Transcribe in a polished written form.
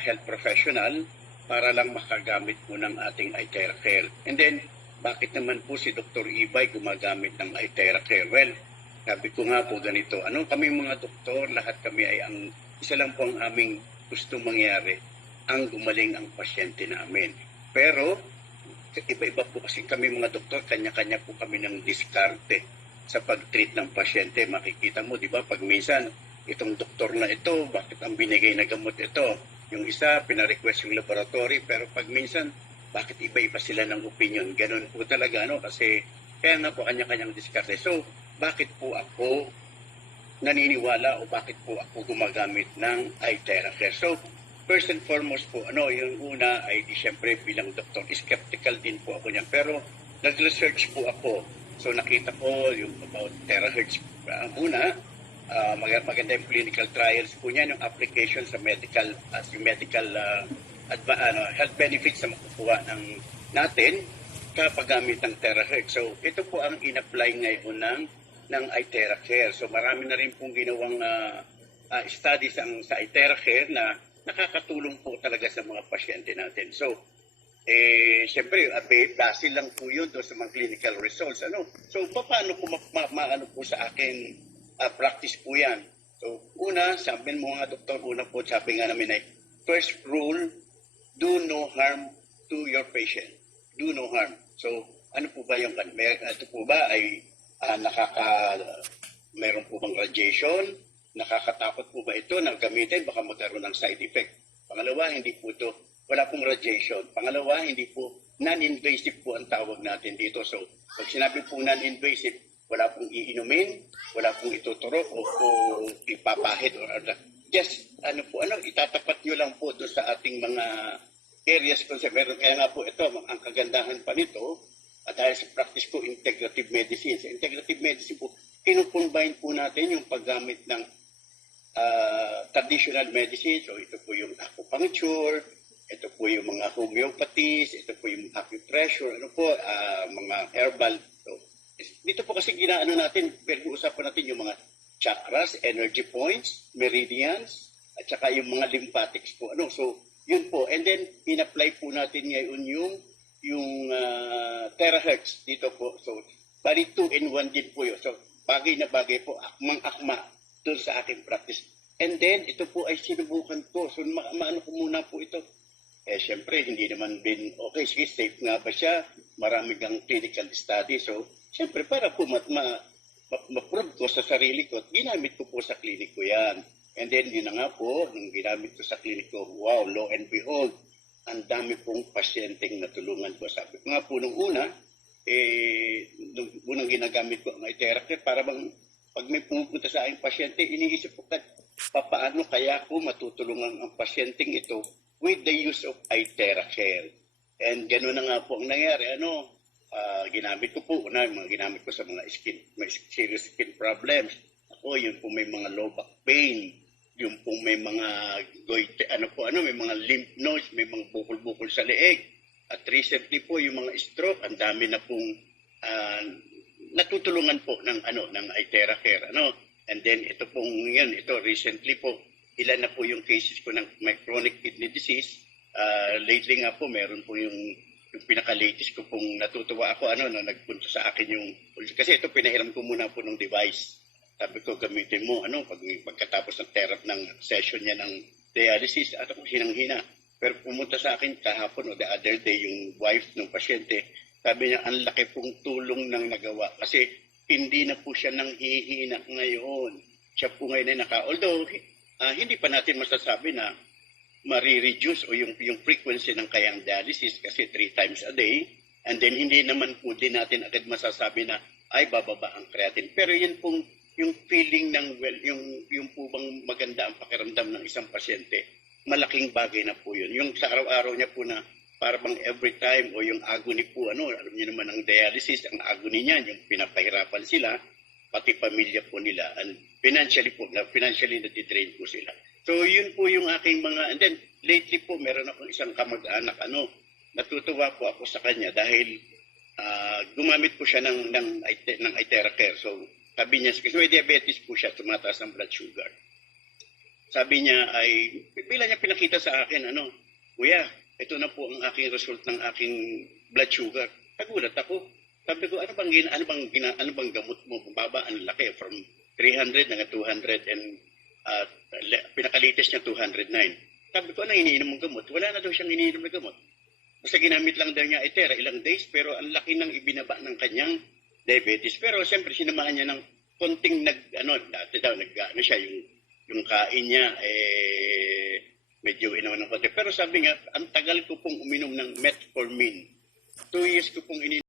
health professional para lang makagamit po ng ating iTeracare. And then, bakit naman po si Dr. Ibay gumagamit ng iTeracare? Well, sabi ko nga po ganito, kami mga doktor, lahat kami ay isa lang po ang aming gusto mangyari, ang gumaling ang pasyente namin. Pero, iba-iba po kasi kami mga doktor, kanya-kanya po kami ng diskarte sa pag-treat ng pasyente. Makikita mo, di ba, pag minsan, itong doktor na ito, bakit ang binigay na gamot ito? Yung isa, pina-request yung laboratory, pero pag minsan, bakit iba-iba sila ng opinion? Ganun po talaga, kasi kaya nga po kanya-kanyang diskarte. So, bakit po ako naniniwala o bakit po ako gumagamit ng iTeracare? So, first and foremost po, yung una ay siyempre bilang doktor, skeptical din po ako niyan. Pero nag-research po ako. So nakita ko yung about terahertz. Una, maganda yung clinical trials po niyan, yung application sa medical, health benefits na makukuha natin kapag gamit ng terahertz. So ito po ang in-apply ngayon ng iTeracare. So marami na rin pong ginawang studies sa iTeracare na nakakatulong po talaga sa mga pasyente natin. So, siyempre, basil lang po yun doon sa mga clinical results. So, paano po maano po sa akin practice po yan? So, una, sabi mo mga doktor, sabi nga namin ay, first rule, do no harm to your patient. Do no harm. So, ano po ba yung, ito po ba ay meron po bang radiation? Nakakatakot po ba ito na gamitin? Baka magkaroon ng side effect. Pangalawa, hindi po ito, wala pong radiation. Pangalawa, hindi po, non-invasive po ang tawag natin dito. So, pag sinabi po non-invasive, wala pong iinumin, wala pong ituturok o ipapahid. Just, itatapat nyo lang po doon sa ating mga areas kung sa meron. Kaya nga po ito, ang kagandahan pa nito, at dahil sa practice ko, integrative medicine. Sa integrative medicine po, kinukombine po natin yung paggamit ng traditional medicine. So ito po yung acupuncture, ito po yung mga homeopathies, ito po yung acupressure, mga herbal. So, dito po kasi natin, pinag-uusapan natin yung mga chakras, energy points, meridians, at saka yung mga lymphatics po. So yun po. And then in-apply po natin ngayon yung terahertz dito po. So bali 2-in-1 din po yun. So bagay na bagay po, akmang-akma doon sa aking practice. And then, ito po ay sinubukan ko. So, maano ko muna po ito. Siyempre, hindi naman din, okay, sige, safe nga ba siya? Marami kang clinical study. So, siyempre, para po ma-prove ko sa sarili ko, ginamit ko po sa klinik ko yan. And then, yun na nga po, nung ginamit ko sa klinik ko, wow, lo and behold, ang dami pong pasyenteng natulungan ko. Sabi ko nga po nung una, nung unang ginagamit ko ang iTeracare, para bang pag may pumupunta sa aking pasyente, iniisip ko paano kaya ko matutulungan ang pasyenteng ito with the use of iTeracare. And gano'n na nga po ang nangyari. Ginamit ko po, mga ginamit ko sa mga serious skin problems. Yun po may mga low back pain, yung po may mga may mga lymph nodes, may mga bukol-bukol sa leeg. At recently po yung mga stroke, ang dami na pong natutulungan po ng iTeracare. And then ito recently po, ilan na po yung cases ko ng may chronic kidney disease. Lately nga po, meron po yung pinaka-latest ko pong natutuwa ako, nagpunta sa akin kasi ito pinahiram ko muna po ng device. Sabi ko, gamitin mo, pagkatapos ng ng session niya ng dialysis, at ako hinang-hina. Pero pumunta sa akin kahapon o the other day, yung wife ng pasyente, sabi niya, ang laki pong tulong ng nagawa. Kasi hindi na po siya nang hihina ngayon. Siya po ngayon ay although hindi pa natin masasabi na marireduce o yung frequency ng kayang dialysis kasi 3 times a day. And then hindi naman po din natin agad masasabi na ay bababa ang creatinine. Pero yun pong yung feeling ng yung po bang maganda ang pakiramdam ng isang pasyente, malaking bagay na po yun. Yung sa araw-araw niya po na para bang every time o yung agony po, alam niyo naman ang dialysis, ang agony niyan, yung pinapahirapan sila, pati pamilya po nila, and financially natidrain po sila. So yun po yung aking and then lately po meron akong isang kamag-anak, natutuwa po ako sa kanya dahil gumamit po siya ng iTeracare. So sabi niya, kasi may diabetes po siya, tumataas ang blood sugar. Sabi niya ay, bila niya pinakita pinakita sa akin, kuya, ito na po ang aking result ng aking blood sugar. Nagulat ako. Sabi ko, ano bang gamot mo? Baba, ang laki, from 300 hanggang 200 and pinakalitis niya 209. Sabi ko, ano iniinom mong gamot? Wala na daw siyang iniinom na gamot. Basta ginamit lang daw niya Itera ilang days, pero ang laki ng ibinaba ng kanyang diabetes. Pero siyempre, sinamahan niya ng konting dati daw, siya, yung kain niya, medyo inawan ng konti. Pero sabi nga, ang tagal ko pong uminom ng metformin. 2 years ko pong ininom.